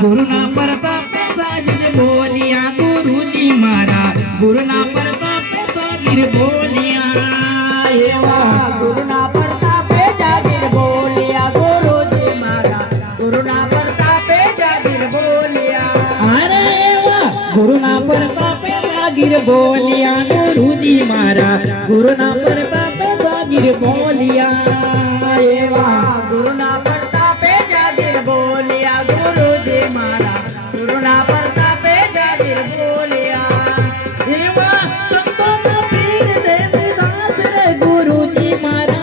गुरुना प्रतापे सागिर बोलिया गुरुजी मारा गुरुना प्रतापे सागिर बोलिया एवा गुरुना प्रतापे जागीर बोलिया गुरुजी मारा गुरुना प्रतापे जागीर बोलिया अरे एवा गुरुना प्रतापे सागिर बोलिया गुरुजी मारा गुरुना प्रतापे सागिर बोलिया एवा गुरुना प्रतापे जागीर बोलिया गुरुजी मारा गुरुना प्रतापे जागीर बोलिया एवा संतो नो पीर देवदास रे गुरुजी मारा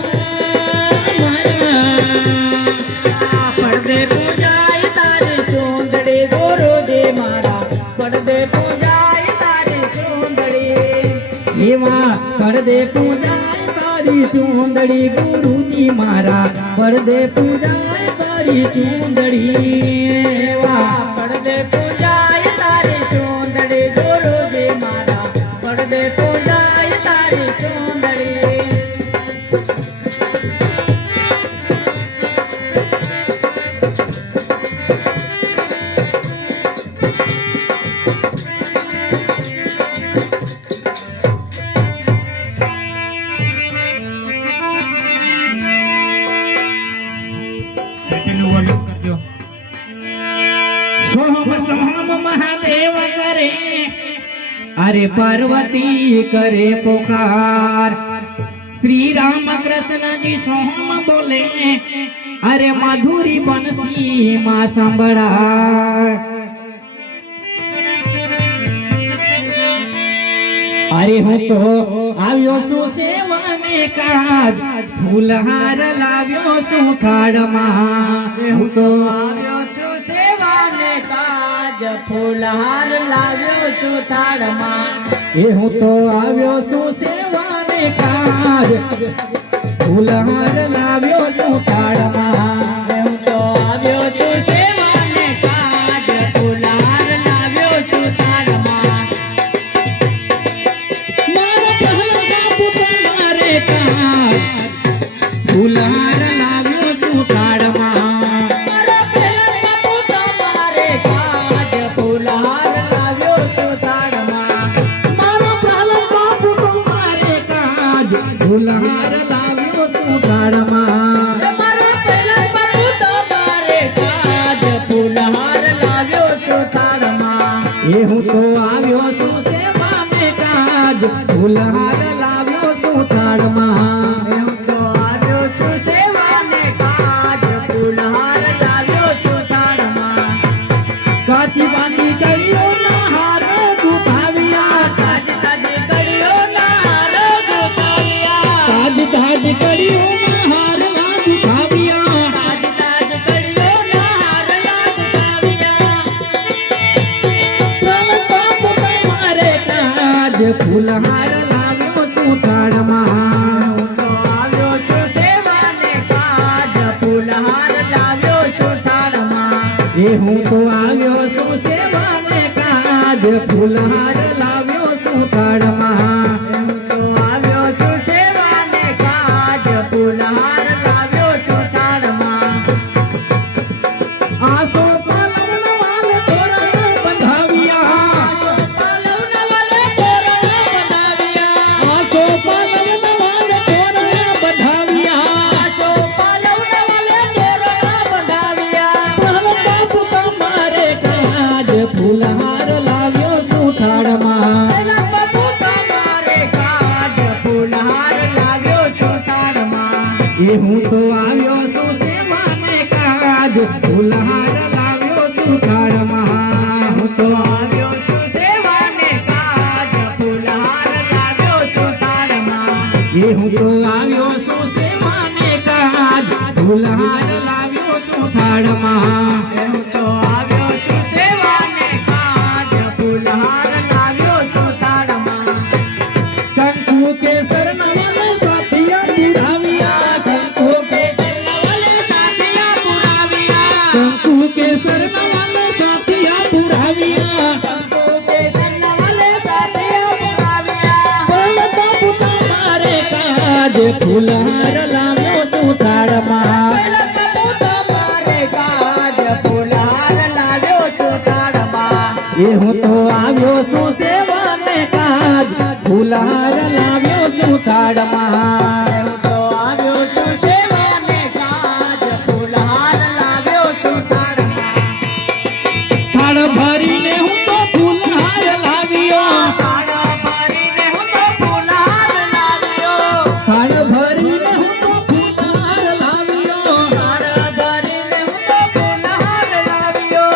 पड़दे पूजाई तारी चूंदड़ी गुरुजी मारा पड़दे पूजाई तारी चूंदड़ी एवा पर्दे पूजाए तारी चूंदड़ी गुरुजी मारा पर्दे पूजाए तारी चूंदड़ी एवा पड़दे पूजाई तारी चूंदड़ी गुरुजी मारा पड़दे पूजाई तारी चूंदड़ी सोहम महादेव करे अरे पार्वती करे पुकार श्री राम कृष्ण जी सोहम बोले अरे माधुरी बंसी मां संबड़ा अरे हूँ तो આવ્યો છું સેવાને કાજ ફૂલહાર લાવ્યો છું થાળમાં હું તો આવ્યો છું સેવાને કાજ ફૂલહાર લાવ્યો છું થાળમાં એ હું તો આવ્યો છું સેવાને કાજ ફૂલહાર લાવ્યો છું થાળમાં હું તો આવ્યો છું સેવાને કાજ ફૂલહાર લાવ્યો છું થાળમાં ફૂલહાર લાવ્યો છું થાળમાં મારા પહેલા બાપુ તમારે કાજ ફૂલહાર લાવ્યો છું થાળમાં મારો પ્રાલન બાપુ તમારે કાજ ફૂલહાર લાવ્યો છું થાળમાં મારા પહેલા બાપુ તમારે કાજ ફૂલહાર લાવ્યો છું થાળમાં એ હું તો આવ્યો છું સેવાને કાજ ફૂલહાર લાવ્યો છું થાળમાં હું તો આવ્યો છું સેવાને કાજ ફૂલહાર લાવ્યો છું થાળમાં કાચી બાંધી કળીઓ ના હાર ગુભાવ્યા તાજ તાજ કળીઓ ના હાર ગુભાવ્યા તાજ તાજ કળીઓ ના હાર ગુભાવ્યા તાજ તાજ કળીઓ ના હાર ગુભાવ્યા પ્રાલન બાપુ તમારે કાજ ફૂલહાર લાવ્યો છું થાળમાં હું તો આવ્યો છું સેવાને કાજ ફૂલહાર લાવ્યો છું થાળમાં એ હું તો આવ્યો છું સેવાને કાજ ફૂલહાર લાવ્યો છું થાળમાં હું તો આવ્યો છું સેવાને કાજ ફૂલહાર લાવ્યો છું થાળમાં આસો પાલવન વાલ તોરણ બંધાવ્યા પાલવન વાલે તોરણ બનાવ્યા આસો પાલવન વાલ તોરણ બંધાવ્યા આસો પાલવન વાલે તોરણ બંધાવ્યા પ્રહલાદ બાપુ તમારે કાજ ફૂલહાર લાવ્યો છું થાળમાં પહેલા બાપુ તમારે કાજ ફૂલહાર લાવ્યો છું થાળમાં એ હું તો આવ્યો છું સેવાને કાજ ફૂલહાર લાવ્યો છું થાળમાં હું તો આવ્યો છું સેવાને કાજ ફૂલહાર લાવ્યો છું થાળમાં એ હું તો આવ્યો છું સેવાને કાજ ફૂલહાર લાવ્યો છું થાળમાં હું તો આવ્યો છું સેવાને કાજ ફૂલહાર લાવ્યો છું થાળમાં કંકુ કેસર નવલ સાથિયા પુરાવ્યા કંકુ સાથિયા પુરાવ્યા કંકુ કેસર નવલ સાથિયા પુરાવ્યા સાથિયા પુરાવ્યા પ્રહલાદ બાપુ તમારે કાજ ફૂલહાર લાવ્યો છું થાળમાં પહેલા બાપુ તમારે કાજ ફૂલહાર લાવ્યો સુતારમાં એ હું તો આવ્યો છું સેવાને કાજ ફૂલહાર લાવ્યો છું થાળમાં હું તો આવ્યો છું સેવાને કાજ ફૂલહાર લાવ્યો છું થાળમાં થાળ ભરીને હું તો ફૂલહાર લાવ્યો થાળ ભરીને હું તો ફૂલહાર લાવ્યો થાળ ભરીને હું તો ફૂલહાર લાવ્યો થાળ ભરીને હું તો ફૂલહાર લાવ્યો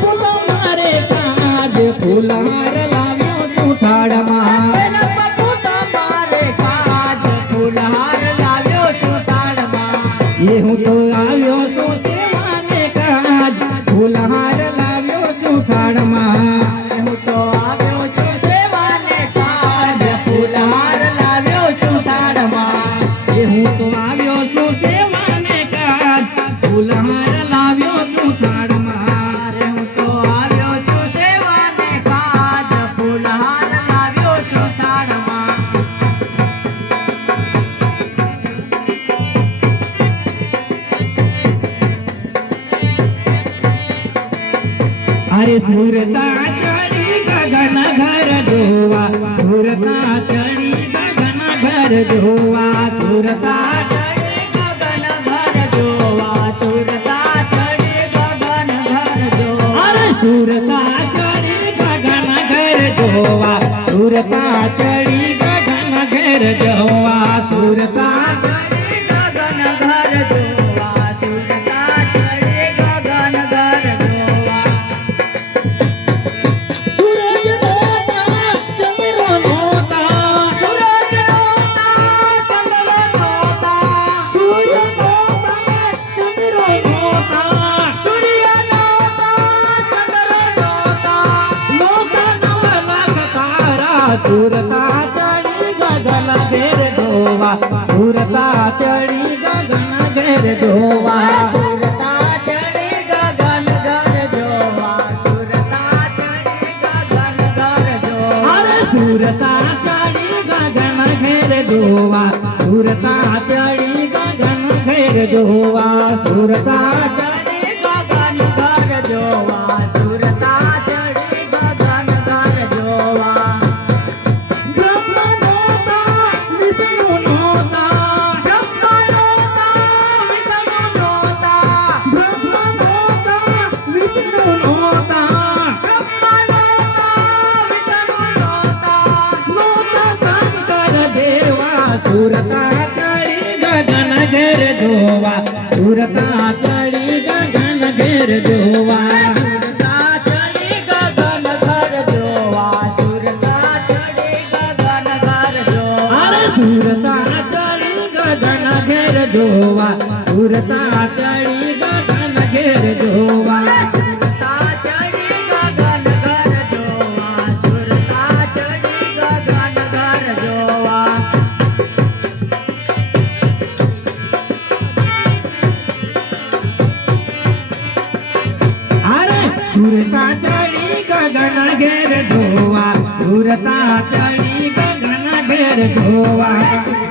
ફૂલો મારે કાજ ફૂલહાર લાવ્યો છું થાળમાં પેલા બાપુ તમારે કાજ ફૂલહાર લાવ્યો છું થાળમાં એ હું તો આવ્યો છું સેવાને કાજ ફૂલહાર લાવ્યો છું થાળમાં હું તો આવ્યો છું સેવાને કાજ ફૂલહાર લાવ્યો છું થાળમાં એ હું તો આવ્યો છું સેવાને કાજ ફૂલહાર લાવ્યો છું થાળમાં હું તો આવ્યો છું સેવાને કાજ ફૂલહાર લાવ્યો છું થાળમાં અરે સુરતા ચડી ગગન ઘર જોવા સુરતા ચડી ગગન ઘર જોવા સુરતા ચડી ગગન ઘર જોવા સુરતા ચડી ગગન ઘર જોવા અરે સુરતા ચડી ગગન ઘર જોવા સુરતા ચડી ગગન ઘર જોવા સુરતા ચડી ગગન ઘર જોવા સુરતા ચડી ગગન ઘર જોવા સૂરજ નહોતા ચંદ્ર નહોતા સૂરજ નહોતા ચંદ્ર નહોતા સૂર્ય નહોતા ચંદ્ર નહોતા સૂર્ય નહોતા ચંદ્ર નહોતા નહોતા નવ લાખ તારા સુરતા ચડી ગગન ઘેર જોવા સુરતા ચડી ગગન ઘેર જોવા સુરતા ચડી ગગન ઘર જોવા સુરતા ચડી ગગન ઘર જોવા અરે સુરતા ચડી ગગન ઘેર જોવા સુરતા ચડી ગગન ઘેર જોવા સુરતા ચડી ગગન ઘર જોવા સુરતા ચડી ગગન ઘર જોવા બ્રહ્મ નહોતા વિષ્ણુ નહોતા બ્રહ્મ નહોતા વિષ્ણુ નહોતા બ્રહ્મ નહોતા વિષ્ણુ નહોતા બ્રહ્મ નહોતા વિષ્ણુ નહોતા નહોતા શંકર દેવા સુરતા ચડી ગગન ઘેર જોવા સુરતા ચડી ગગન ઘેર જોવા સુરતા ચડી ગગન ઘર જોવા સુરતા ચડી ગગન ઘર જોવા અરે સુરતા ચડી ગગન ઘેર જોવા સુરતા ચડી ગગન ઘેર જોવા સુરતા ચડી ગગન ઘર જોવા સુરતા ચડી ગગન ઘર જોવા અરે સુરતા ચડી ગગન ઘેર જોવા સુરતા ચડી ગગન ઘેર જોવા